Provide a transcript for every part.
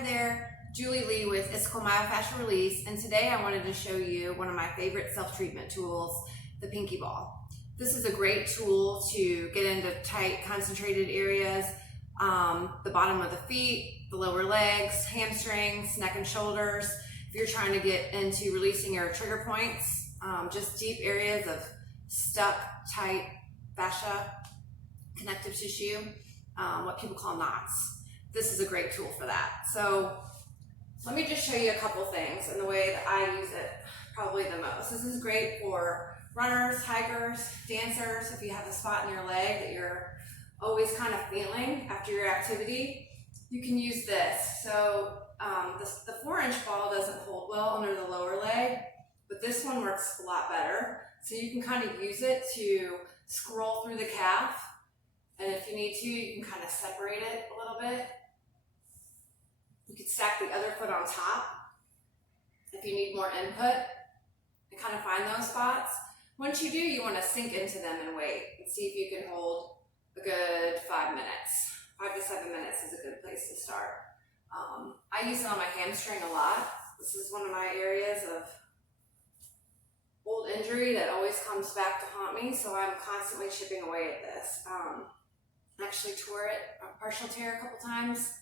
Hi there, Julie Leigh with Issaquah Myofascial Release, and today I wanted to show you one of my favorite self-treatment tools, the pinky ball. This is a great tool to get into tight, concentrated areas, the bottom of the feet, the lower legs, hamstrings, neck and shoulders. If you're trying to get into releasing your trigger points, just deep areas of stuck, tight fascia, connective tissue, what people call knots. This is a great tool for that. So let me just show you a couple things and the way that I use it probably the most. This is great for runners, hikers, dancers. If you have a spot in your leg that you're always kind of feeling after your activity, you can use this. So the 4-inch ball doesn't hold well under the lower leg, but this one works a lot better. So you can kind of use it to scroll through the calf, and if you need to, you can kind of separate it a little bit. You could stack the other foot on top if you need more input and kind of find those spots. Once you do, you want to sink into them and wait and see if you can hold a good 5 minutes. 5 to 7 minutes is a good place to start. I use it on my hamstring a lot. This is one of my areas of old injury that always comes back to haunt me, so I'm constantly chipping away at this. I actually tore it, a partial tear a couple times.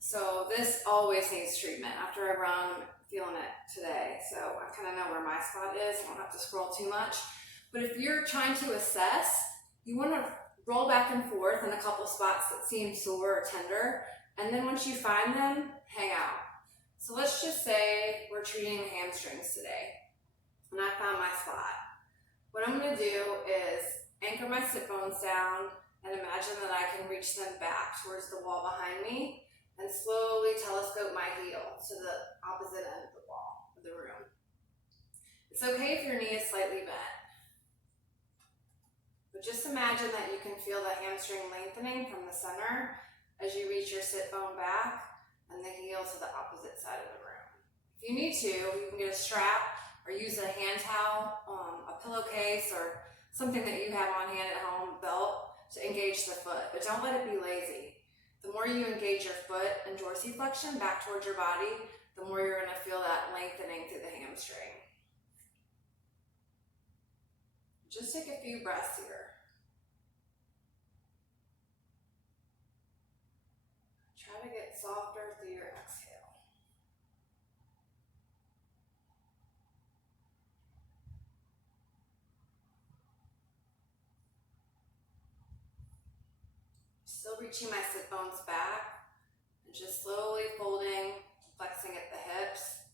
So this always needs treatment. After I run, I'm feeling it today. So I kind of know where my spot is. I don't have to scroll too much. But if you're trying to assess, you want to roll back and forth in a couple spots that seem sore or tender. And then once you find them, hang out. So let's just say we're treating the hamstrings today. And I found my spot. What I'm going to do is anchor my sit bones down and imagine that I can reach them back towards the wall behind me, and slowly telescope my heel to the opposite end of the wall of the room. It's okay if your knee is slightly bent, but just imagine that you can feel the hamstring lengthening from the center as you reach your sit bone back and the heel to the opposite side of the room. If you need to, you can get a strap or use a hand towel, a pillowcase, or something that you have on hand at home, belt, to engage the foot, but don't let it be lazy. The more you engage your foot and dorsiflexion back towards your body, the more you're going to feel that lengthening through the hamstring. Just take a few breaths here. Try to get softer through your exhale. Still reaching my sit bones back and just slowly folding, flexing at the hips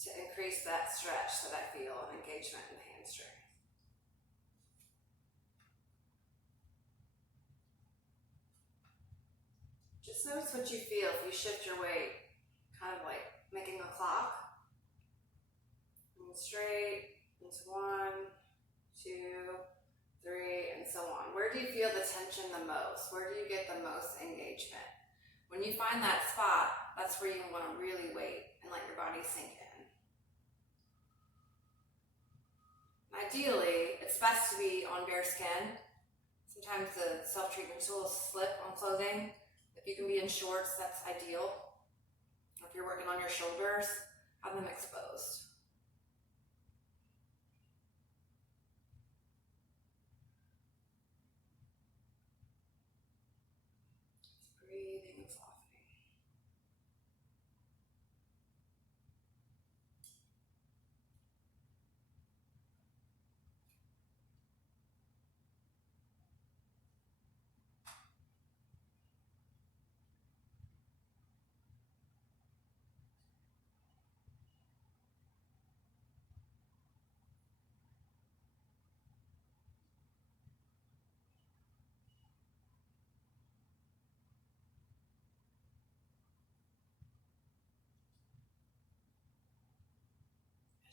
to increase that stretch that I feel and engagement in the hamstring. Just notice what you feel if you shift your weight, kind of like making a clock. And straight into 1, 2, 3, and so on. Where do you feel the tension the most? Where do you get the most engagement? When you find that spot, that's where you want to really wait and let your body sink in. Ideally, it's best to be on bare skin. Sometimes the self-treatment tools slip on clothing. If you can be in shorts, that's ideal. If you're working on your shoulders, have them exposed. Breathing and softening.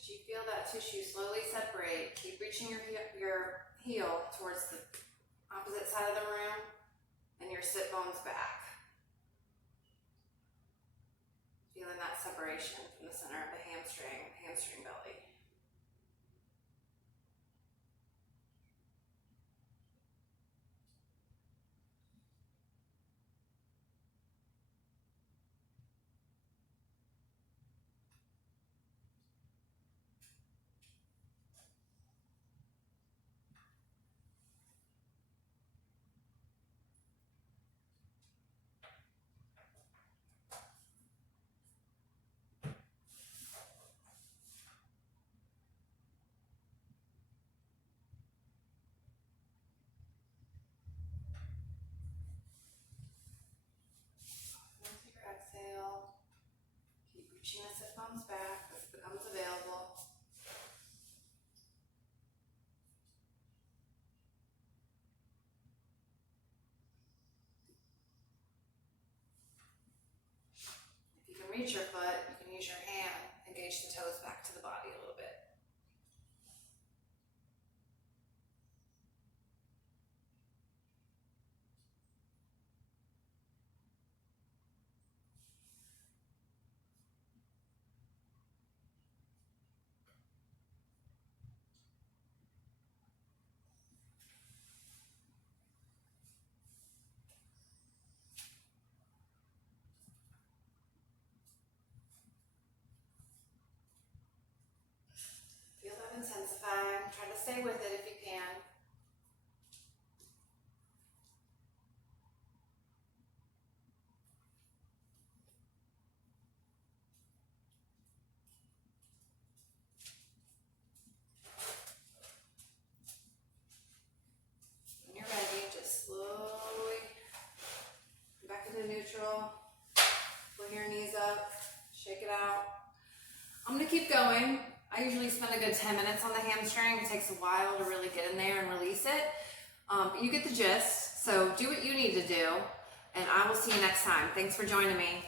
As you feel that tissue slowly separate, keep reaching your heel towards the opposite side of the room and your sit bones back. Feeling that separation from the center of the hamstring belly. Pushing the sit bones back as it becomes available. If you can reach your foot, you can use your hand, engage the toes back to the body a little bit. Feel that intensifying. Try to stay with it if you can. When you're ready, just slowly come back into neutral. Pull your knees up, shake it out. I'm going to keep going. I usually spend a good 10 minutes on the hamstring. It takes a while to really get in there and release it. But you get the gist. So do what you need to do, and I will see you next time. Thanks for joining me.